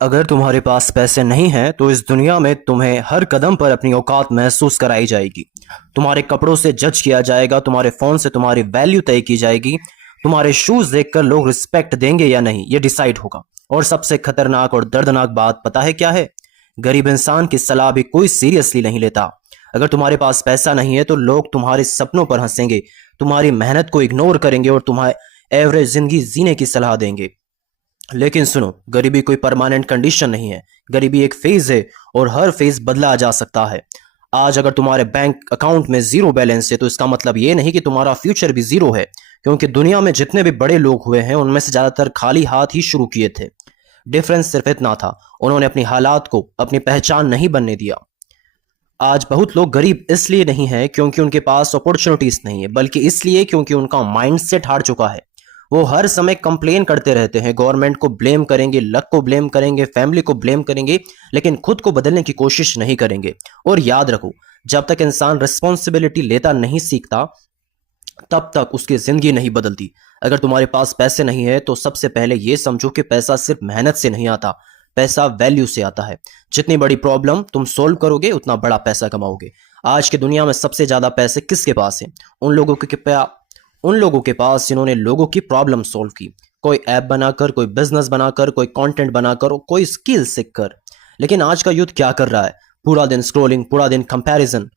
अगर तुम्हारे पास पैसे नहीं हैं तो इस दुनिया में तुम्हें हर कदम पर अपनी औकात महसूस कराई जाएगी। तुम्हारे कपड़ों से जज किया जाएगा, तुम्हारे फोन से तुम्हारी वैल्यू तय की जाएगी, तुम्हारे शूज देखकर लोग रिस्पेक्ट देंगे या नहीं ये डिसाइड होगा। और सबसे खतरनाक और दर्दनाक बात पता है क्या है? गरीब इंसान की सलाह भी कोई सीरियसली नहीं लेता। अगर तुम्हारे पास पैसा नहीं है तो लोग तुम्हारे सपनों पर हंसेंगे, तुम्हारी मेहनत को इग्नोर करेंगे और तुम्हें एवरेज जिंदगी जीने की सलाह देंगे। लेकिन सुनो, गरीबी कोई परमानेंट कंडीशन नहीं है। गरीबी एक फेज है और हर फेज बदला जा सकता है। आज अगर तुम्हारे बैंक अकाउंट में जीरो बैलेंस है तो इसका मतलब ये नहीं कि तुम्हारा फ्यूचर भी जीरो है, क्योंकि दुनिया में जितने भी बड़े लोग हुए हैं उनमें से ज्यादातर खाली हाथ ही शुरू किए थे। डिफरेंस सिर्फ इतना था, उन्होंने अपनी हालात को अपनी पहचान नहीं बनने दिया। आज बहुत लोग गरीब इसलिए नहीं है क्योंकि उनके पास अपॉर्चुनिटीज नहीं है, बल्कि इसलिए क्योंकि उनका माइंडसेट हार चुका है। वो हर समय कंप्लेन करते रहते हैं, गवर्नमेंट को ब्लेम करेंगे, लक को ब्लेम करेंगे, फैमिली को ब्लेम करेंगे, लेकिन खुद को बदलने की कोशिश नहीं करेंगे। और याद रखो, जब तक इंसान रिस्पॉन्सिबिलिटी लेता नहीं सीखता तब तक उसकी जिंदगी नहीं बदलती। अगर तुम्हारे पास पैसे नहीं है तो सबसे पहले यह समझो कि पैसा सिर्फ मेहनत से नहीं आता, पैसा वैल्यू से आता है। जितनी बड़ी प्रॉब्लम तुम सोल्व करोगे उतना बड़ा पैसा कमाओगे। आज की दुनिया में सबसे ज्यादा पैसे किसके पास है? उन लोगों के पास जिन्होंने लोगों की प्रॉब्लम सॉल्व की। कोई ऐप बनाकर, कोई बिजनेस बनाकर, कोई कंटेंट बनाकर, कोई स्किल सीखकर। लेकिन आज का यूथ क्या कर रहा है? पूरा दिन स्क्रोलिंग, पूरा दिन कंपैरिजन,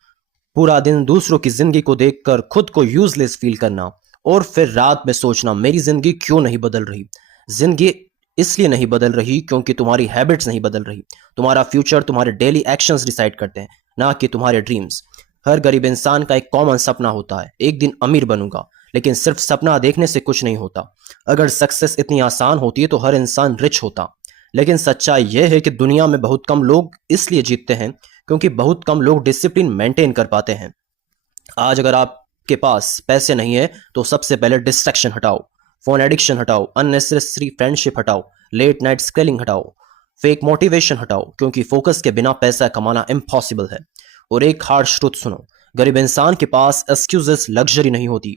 पूरा दिन दूसरों की जिंदगी को देखकर खुद को यूजलेस फील करना और फिर रात में सोचना मेरी जिंदगी क्यों नहीं बदल रही। जिंदगी इसलिए नहीं बदल रही क्योंकि तुम्हारी हैबिट्स नहीं बदल रही। तुम्हारा फ्यूचर तुम्हारे डेली एक्शंस डिसाइड करते हैं, ना कि तुम्हारे ड्रीम्स। हर गरीब इंसान का एक कॉमन सपना होता है, एक दिन अमीर बनूंगा। लेकिन सिर्फ सपना देखने से कुछ नहीं होता। अगर सक्सेस इतनी आसान होती है तो हर इंसान रिच होता। लेकिन सच्चाई यह है कि दुनिया में बहुत कम लोग इसलिए जीतते हैं क्योंकि बहुत कम लोग डिसिप्लिन मेंटेन कर पाते हैं। आज अगर आपके पास पैसे नहीं है तो सबसे पहले डिस्ट्रैक्शन हटाओ, फोन एडिक्शन हटाओ, अननेसेसरी फ्रेंडशिप हटाओ, लेट नाइट स्क्रोलिंग हटाओ, फेक मोटिवेशन हटाओ, क्योंकि फोकस के बिना पैसा कमाना इम्पॉसिबल है। और एक हार्श ट्रुथ सुनो, गरीब इंसान के पास एक्सक्यूजेस लग्जरी नहीं होती।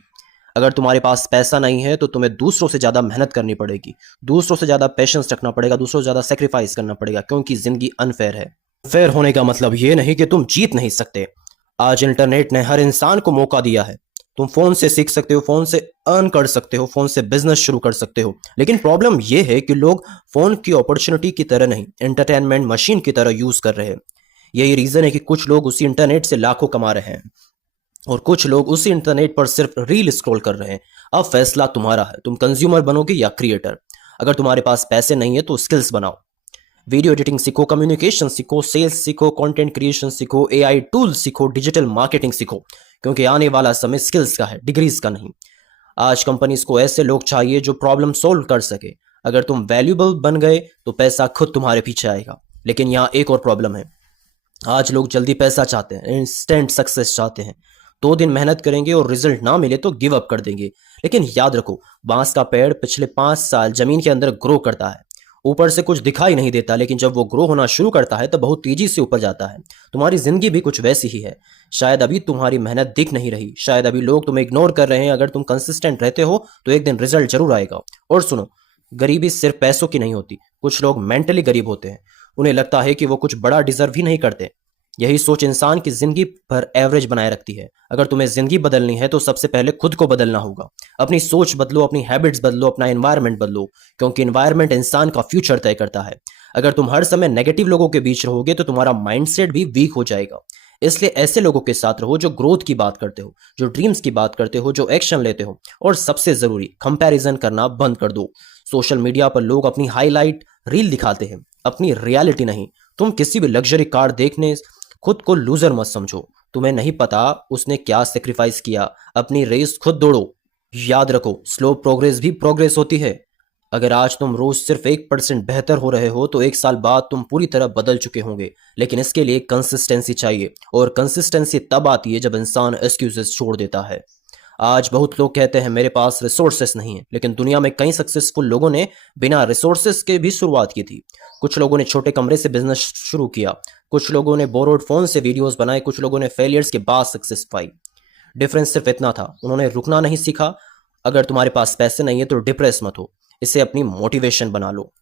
अगर तुम्हारे पास पैसा नहीं है तो तुम्हें दूसरों से ज्यादा मेहनत करनी पड़ेगी, दूसरों से ज्यादा पेशेंस रखना पड़ेगा, दूसरों से ज्यादा सेक्रीफाइस करना पड़ेगा, क्योंकि जिंदगी अनफेयर है। फेयर होने का मतलब ये नहीं कि तुम जीत नहीं सकते। आज इंटरनेट ने हर इंसान को मौका दिया है। तुम फोन से सीख सकते हो, फोन से अर्न कर सकते हो, फोन से बिजनेस शुरू कर सकते हो। लेकिन प्रॉब्लम यह है कि लोग फोन की अपॉर्चुनिटी की तरह नहीं, एंटरटेनमेंट मशीन की तरह यूज कर रहे हैं। यही रीजन है कि कुछ लोग उसी इंटरनेट से लाखों कमा रहे हैं और कुछ लोग उसी इंटरनेट पर सिर्फ रील स्क्रॉल कर रहे हैं। अब फैसला तुम्हारा है, तुम कंज्यूमर बनोगे या क्रिएटर। अगर तुम्हारे पास पैसे नहीं है तो स्किल्स बनाओ, वीडियो एडिटिंग सीखो, कम्युनिकेशन सीखो, सेल्स सीखो, कंटेंट क्रिएशन सीखो, एआई टूल सीखो, डिजिटल मार्केटिंग सीखो, क्योंकि आने वाला समय स्किल्स का है, डिग्रीज का नहीं। आज कंपनीज को ऐसे लोग चाहिए जो प्रॉब्लम सोल्व कर सके। अगर तुम वैल्यूबल बन गए तो पैसा खुद तुम्हारे पीछे आएगा। लेकिन यहाँ एक और प्रॉब्लम है, आज लोग जल्दी पैसा चाहते हैं, इंस्टेंट सक्सेस चाहते हैं। 2 दिन मेहनत करेंगे और रिजल्ट ना मिले तो गिव अप कर देंगे। लेकिन याद रखो, बांस का पेड़ पिछले 5 साल जमीन के अंदर ग्रो करता है। ऊपर से कुछ दिखाई नहीं देता, लेकिन जब वो ग्रो होना शुरू करता है तो बहुत तेजी से ऊपर जाता है। तुम्हारी जिंदगी भी कुछ वैसी ही है। शायद अभी तुम्हारी मेहनत दिख नहीं रही, शायद अभी लोग तुम्हें इग्नोर कर रहे हैं। अगर तुम कंसिस्टेंट रहते हो तो एक दिन रिजल्ट जरूर आएगा। और सुनो, गरीबी सिर्फ पैसों की नहीं होती। कुछ लोग मेंटली गरीब होते हैं, उन्हें लगता है कि वो कुछ बड़ा डिजर्व ही नहीं करते। यही सोच इंसान की जिंदगी पर एवरेज बनाए रखती है। अगर तुम्हें जिंदगी बदलनी है तो सबसे पहले खुद को बदलना होगा। अपनी सोच बदलो, अपनी हैबिट्स बदलो, अपना एनवायरनमेंट बदलो, क्योंकि एनवायरनमेंट इंसान का फ्यूचर तय करता है। अगर तुम हर समय नेगेटिव लोगों के बीच रहोगे तो तुम्हारा माइंडसेट भी वीक हो जाएगा। इसलिए ऐसे लोगों के साथ रहो जो ग्रोथ की बात करते हो, जो ड्रीम्स की बात करते हो, जो एक्शन लेते हो। और सबसे जरूरी, कंपैरिजन करना बंद कर दो। सोशल मीडिया पर लोग अपनी हाईलाइट रील दिखाते हैं, अपनी रियलिटी नहीं। तुम किसी भी लग्जरी कार देखने खुद को लूजर मत समझो। तुम्हें नहीं पता उसने क्या सेक्रीफाइस किया। अपनी रेस खुद दौड़ो। याद रखो, स्लो प्रोग्रेस भी प्रोग्रेस होती है। अगर आज तुम रोज सिर्फ 1% बेहतर हो रहे हो तो 1 साल बाद तुम पूरी तरह बदल चुके होंगे। लेकिन इसके लिए कंसिस्टेंसी चाहिए, और कंसिस्टेंसी तब आती है जब इंसान एक्सक्यूजेस छोड़ देता है। आज बहुत लोग कहते हैं मेरे पास रिसोर्सेस नहीं है, लेकिन दुनिया में कई सक्सेसफुल लोगों ने बिना रिसोर्सेस के भी शुरुआत की थी। कुछ लोगों ने छोटे कमरे से बिजनेस शुरू किया, कुछ लोगों ने बोरोड फोन से वीडियोस बनाए, कुछ लोगों ने फेलियर्स के बाद सक्सेस पाई। डिफरेंस सिर्फ इतना था, उन्होंने रुकना नहीं सीखा। अगर तुम्हारे पास पैसे नहीं है तो डिप्रेस मत हो, इसे अपनी मोटिवेशन बना लो।